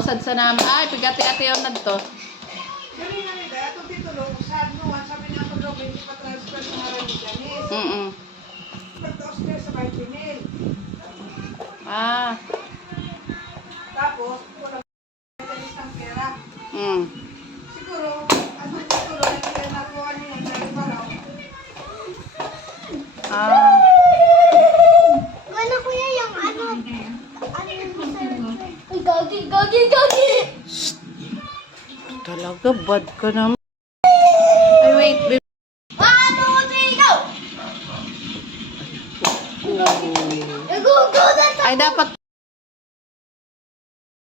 usad sa nama. Ay, pagati-ati yun na to. Dali nga nila, itong titulo, usad no, sabi niya ako daw, hindi pa transfer sa harang ni Janice. Nagtaos niya sa Vitamil. Ah. Tapos, walang Janice ng pera. Siguro, ano siguro, kaya nakuha niya, dahil paraw. Ah. Ano kuya yung ano yung Ay, gagi! Talaga, bad ka naman.